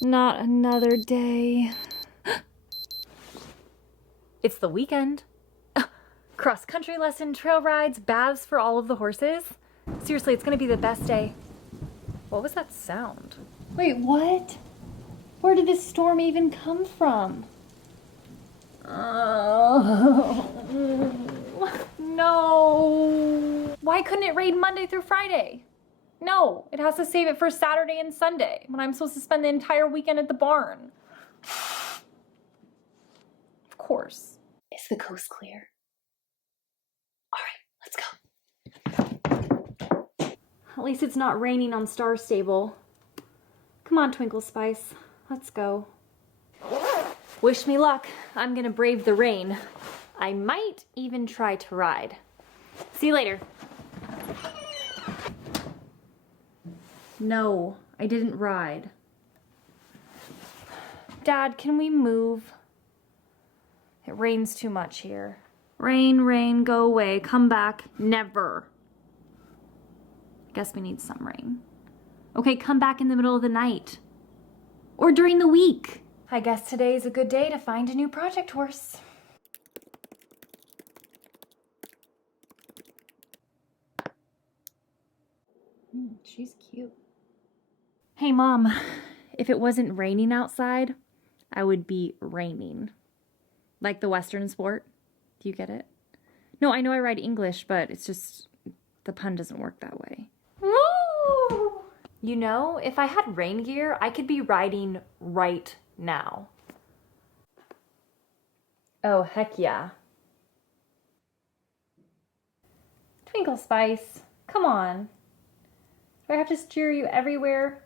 Not another day. It's the weekend. Cross-country lesson, trail rides, baths for all of the horses. Seriously, it's gonna be the best day. What was that sound? Wait, what? Where did this storm even come from? Oh, no. Why couldn't it rain Monday through Friday? No, it has to save it for Saturday and Sunday when I'm supposed to spend the entire weekend at the barn. Of course. Is the coast clear? All right, let's go. At least it's not raining on Star Stable. Come on, Twinkle Spice, let's go. Wish me luck. I'm gonna brave the rain. I might even try to ride. See you later. No, I didn't ride. Dad, can we move? It rains too much here. Rain, rain, go away, come back, never. Guess we need some rain. Okay, come back in the middle of the night. Or during the week. I guess today is a good day to find a new project horse. She's cute. Hey Mom, if it wasn't raining outside, I would be raining. Like the Western sport. Do you get it? No, I know I write English, but it's just, the pun doesn't work that way. Woo! You know, if I had rain gear, I could be riding right now. Oh, heck yeah. Twinkle Spice, come on. Do I have to steer you everywhere?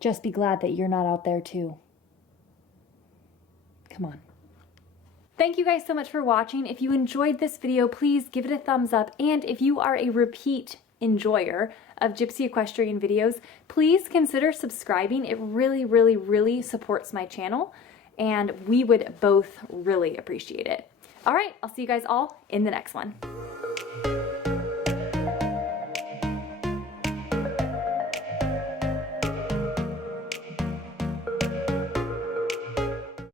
Just be glad that you're not out there too. Come on. Thank you guys so much for watching. If you enjoyed this video, please give it a thumbs up. And if you are a repeat enjoyer of Gypsy Equestrian videos, please consider subscribing. It really, really, really supports my channel, and we would both really appreciate it. All right, I'll see you guys all in the next one.